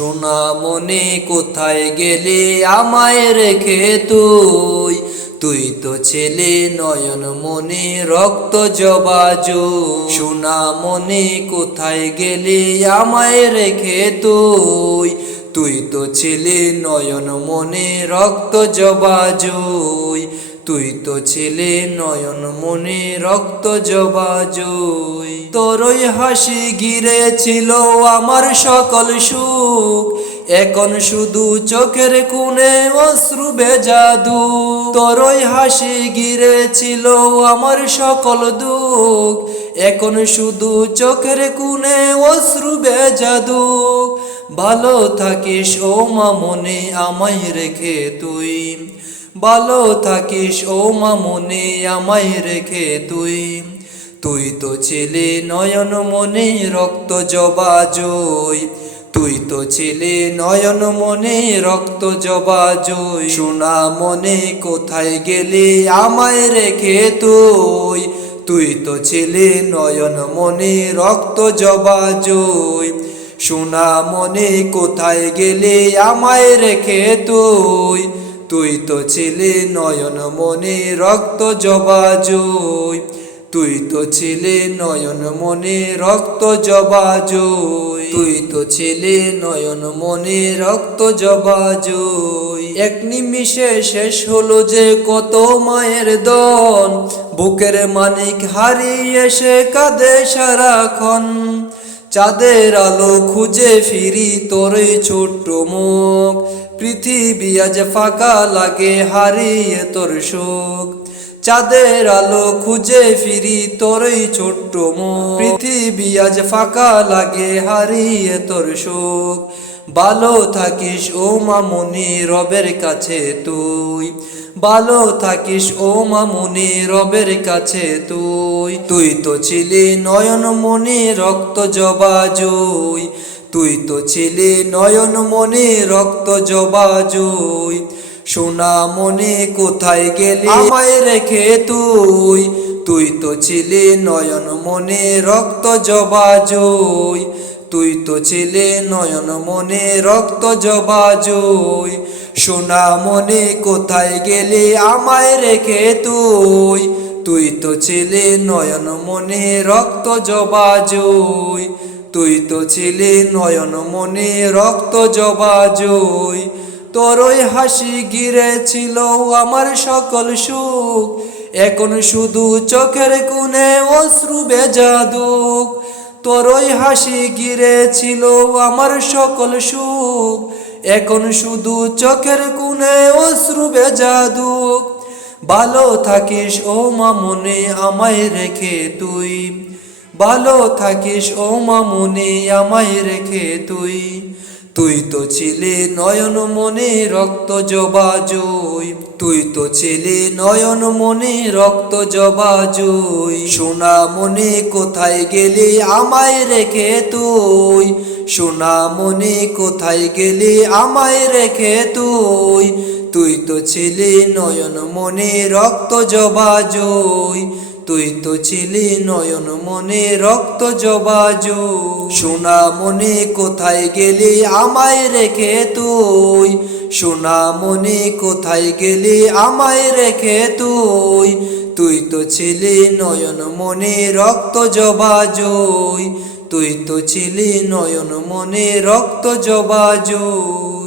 সোনা মনে কোথায় গেলে আমায় রেখে তুই, তুই তো ছেলে নয়ন মনে রক্ত জবা জুই। সোনা মনে কোথায় গেলে আমায় রেখে তুই, তুই তো ছেলে নয়ন মনে রক্ত জবা জুই। তুই তো ছেলে নয়ন মনে রক্ত জবা জুই। তোরই হাসি ঘিরে ছিল আমার সকল সুখ, এখন শুধু চোখের কোণে অশ্রু ভেজা দুঃখ। তোরই হাসি ঘিরে ছিল আমার সকল দুঃখ, এখন শুধু চোখের কোণে অশ্রু ভেজা দুঃখ। ভালো থাকিস ও মা মনে আমায় রেখে তুই, ভালো থাকিস ও মা মনে আমায় রেখে তুই। তুই তো ছেলে নয়ন মনে রক্ত জবা জুই, তুই তো ছেলে নয়ন মনে রক্ত জবা জুই। সোনা মনে কোথায় গেলে আমায় রেখে তুই, তুই তো ছেলে নয়ন মনে রক্ত জবা জুই। সোনা মনে কোথায় গেলে আমায় রেখে তুই, তুই তো ছেলে নয়ন মনে রক্ত জবা জুই। তুই তো ছেলে নয়ন মনে রক্ত জবা জুই। তুই তো ছেলে নয়ন মনে রক্ত জবা জুই। এক নিমিষে শেষ হলো যে কত মায়ের দন, বুকের মানিক হারিয়ে সে কাঁদে সারাক্ষণ। চাঁদের আলো খুঁজে ফিরি তোরই ছোট্ট মুখ, পৃথিবী আজ ফাঁকা লাগে হারিয়ে তোর সুখ। চাঁদের আলো খুঁজে ফিরি তোরই ছোট্ট মুখ, পৃথিবী আজ ফাঁকা লাগে হারিয়ে তোর সুখ। ভালো থাকিস ও মামুনি রবের কাছে তুই, ভালো থাকিস ও মামুনি রবের কাছে তুই। তুই তো ছিলি নয়ন মনি রক্ত জবা জুই, তুই তো ছিলি নয়ন মনি রক্ত জবা জুই। সোনা মনে কোথায় গেলি আমায় রেখে তুই, তুই তো ছিলি নয়ন মনে রক্ত জবা জুই। তুই তো ছিলে নয়ন মনে রক্ত জবা জুই। সোনা মনে কোথায় গেলি আমায় রেখে তুই, তুই তো ছিলে নয়ন মনে রক্ত জবা জুই। তুই তো ছিলে নয়ন মনে রক্ত জবা জুই। তোরই হাসি ঘিরে ছিল আমার সকল সুখ, এখন শুধু চোখের কোণে অশ্রু ভেজা দুঃখ। তোরই হাসি ঘিরে ছিল আমার সকল সুখ, এখন শুধু চোখের কোণে অশ্রু ভেজা দুঃখ। ভালো থাকিস ও মামুনি আমায় রেখে তুই, ভালো থাকিস ও মামুনি আমায় রেখে তুই। তুই তো ছিলে নয়ন মনে রক্ত জবা জুই, তুই তো ছিলে নয়ন মনে রক্ত জবা জুই। সোনা মনে কোথায় গেলি আমায় রেখে তুই, সোনা মনে কোথায় গেলি আমায় রেখে তুই। তুই তো ছিলে নয়ন মনে রক্ত জবা জুই, তুই তো ছিলি নয়ন মনে রক্ত জবা জুই। সোনা মনে কোথায় গেলি আমায় রেখে তুই, সোনা মনে কোথায় গেলি আমায় রেখে তুই। তুই তো ছিলি নয়ন মনে রক্ত জবা জুই, তুই তো ছিলি নয়ন মনে রক্ত জবা জুই।